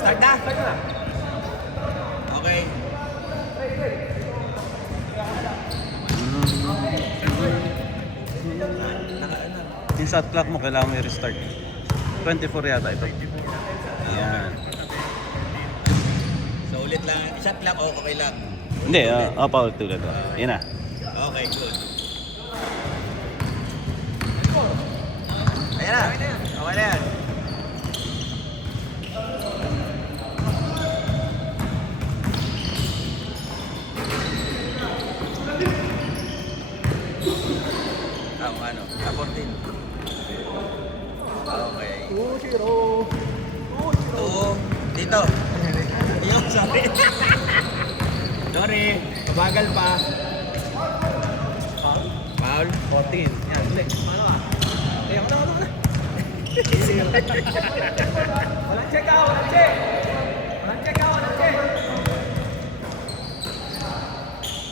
Start na? Okay. Yung shot clock mo, kailangan mo i-restart. 24 yata ito. Ayan. So ulit lang. Shot lang o okay lang? Hindi, paulit tulad. Yan na. Okay, good. Ayan na. Okay na yan. Ano? 14. Okay. 2-0. 2. Dito. Yung sorry. Sorry. Mabagal pa. Foul? 14. Yan, hindi. Ano ah? Ako na. Walang check ah, walang check. Walang check.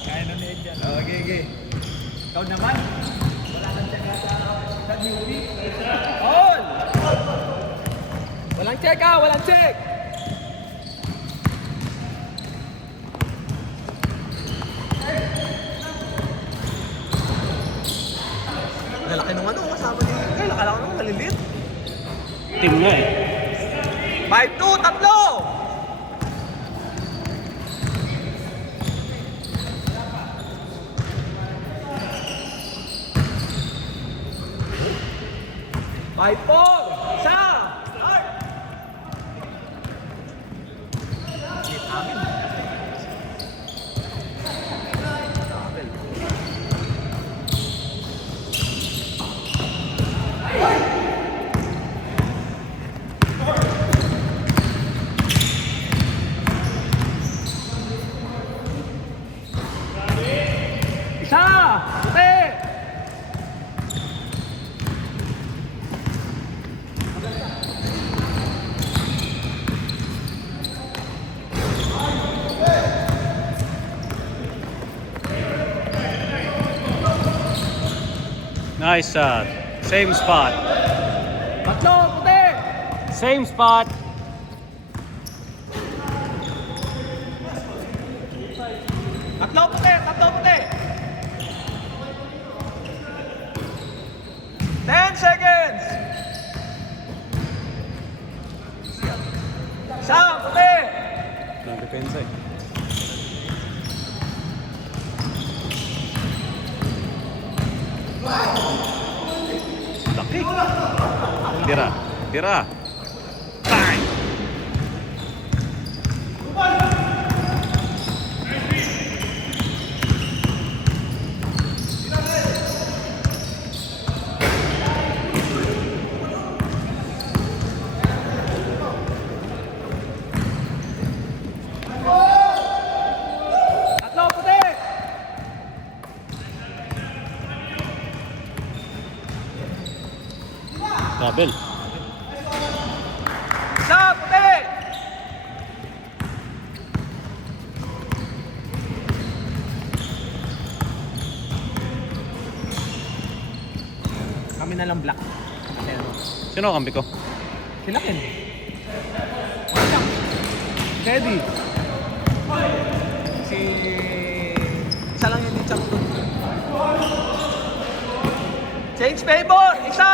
Kaya na niya dyan. Okay. Ikaw naman. Wala kang check sa newbie. All! Walang check ah, walang check. Lalaki nung ano, kasama niya. Kaya akala ko nung malilit. Team nga eh. 5-2, tatlo! Five, four! Isa! Start! Shit, amin. Isa! Puti! Nice shot. Same spot. Tatlo! Puti! Same spot. Tatlo puti! 10 seconds! Isa! Puti! Ng depensa eh. Laki. Tira. Bang! Tatlo puti! Double. Isa! Puti! Kami na lang black. Sino kampi ko? Sila Ken. Teddy. Si... Isa lang yung champ doon. Change favor! Isa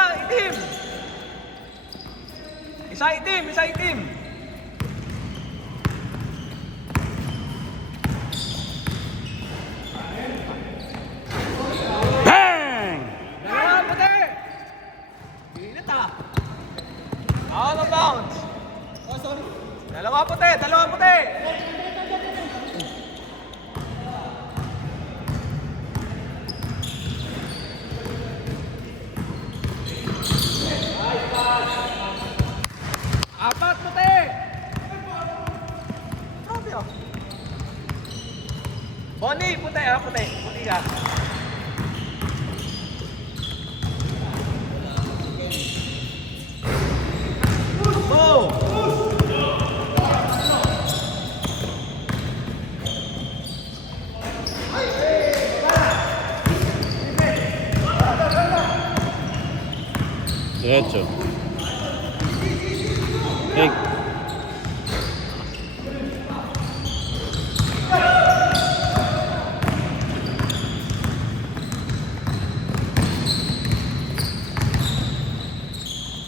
itim! Isa itim! Bang! Dalawa puti! puti. Puti ka. Go! Diretso. Hey.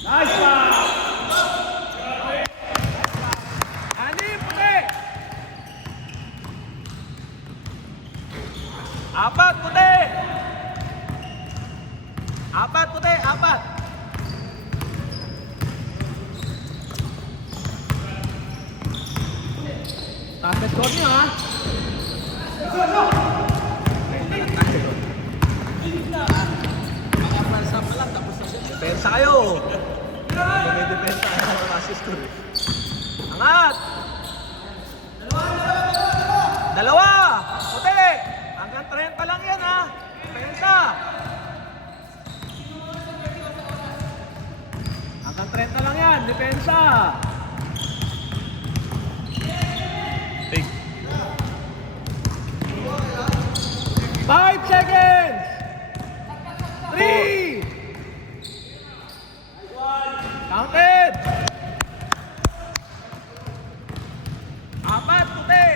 Nice pass! Ani, puti! Apat puti! Apat puti, apat! Taas na score niyo, ha? Depensa kayo! May depensa kayo, assist ko. Angat! Dalawa! Puti! Hanggang 30 lang yan, ha? Depensa! Hanggang 30 lang yan, depensa! Take. 5 seconds! 3! Counted! Apat puti!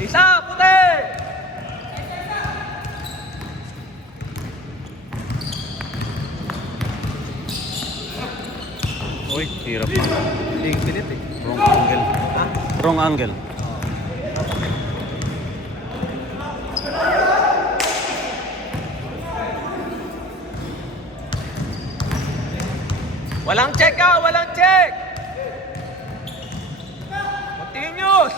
Isa puti! Uy, hirap na. Hindi, pilit eh. Wrong angle. Ha? Wrong angle. Walang check ka! Walang check! Continuous!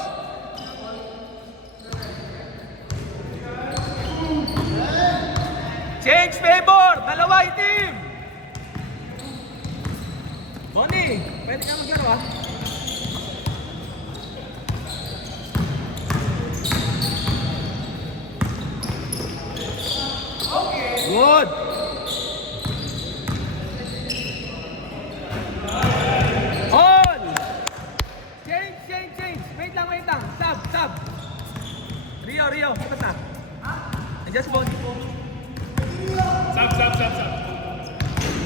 Change favor! Dalawa itim! Bonnie, pwede ka maglaro, ha? Good! On! Change! Wait lang. Sub! Rio, bukas na. Nandiyan si Bonnie. Sub!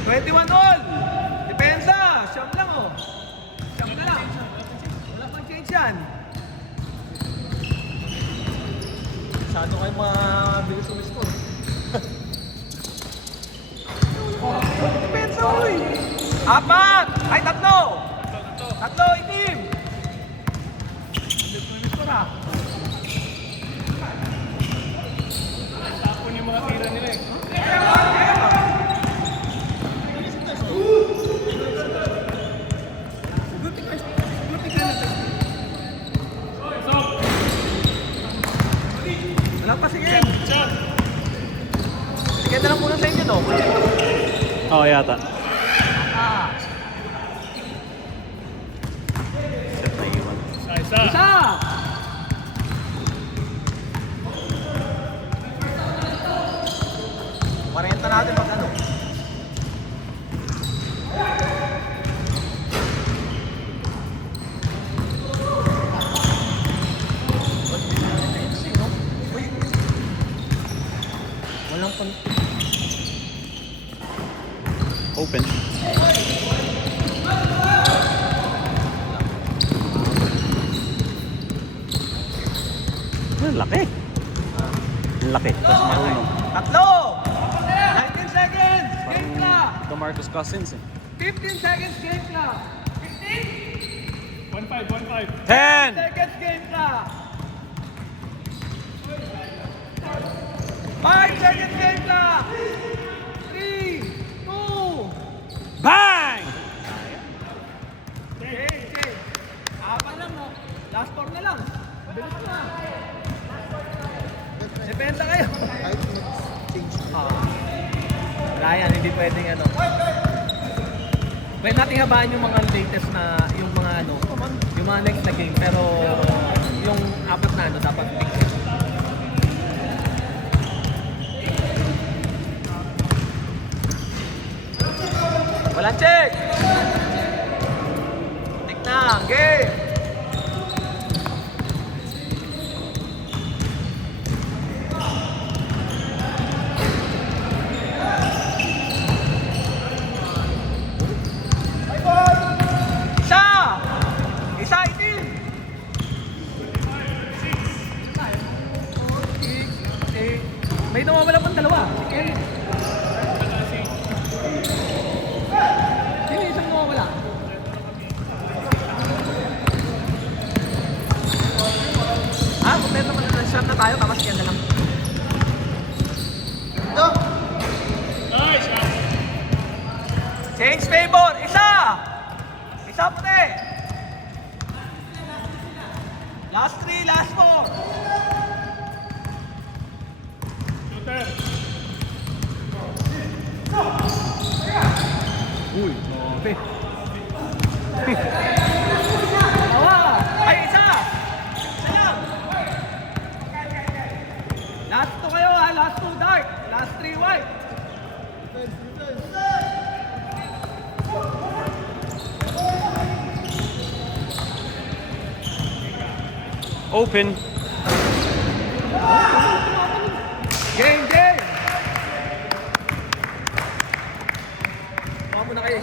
21 all! Depensa! Siyam lang oh. Siyam na lang. Wala pang change yan. Masyado kayo mabilis umiscore. Depensa uy! Apat! Ay, tatlo! Tatlo, itim! Bilis umiscore ah. Tapon yung mga tira nila, eh. Wala pa, sige. Sige na lang muna sa inyo, no? Oo, yata. Ah. Set na iwan. Isa! Parenta natin pag ano. Walang pang... Open. Ang laki. Ang laki. Tapos marunong. Tatlo! 19 seconds! Game clock! DeMarcus Cousins eh. 15 seconds game clock! 1-5. 10! Seconds game clock! 5 seconds game clock! 3, 2, Bang! change! Apat lang no? Last four na lang. Bilis na. Dependa kayo. Wala yan, hindi pwedeng ano. Pwede natin habaan yung mga latest na, yung mga ano, yung mga next na game, pero yung apat na ano, dapat pick. Walang check! Tik na, game! Isa! Isa, itin! 6, 8. May nawawala pang dalawa. Sige. Sino isang nawawala? Kompleto pala ng shot na tayo, tapos yan na lang. Change favor! Isa! Isa puti! Last 3, last 4! Uy, grabe. Awa! Ay, isa! Isa lang! Last 2 kayo ha, last 2 dark, last 3 white. Open. Game, game! Baka muna kayo.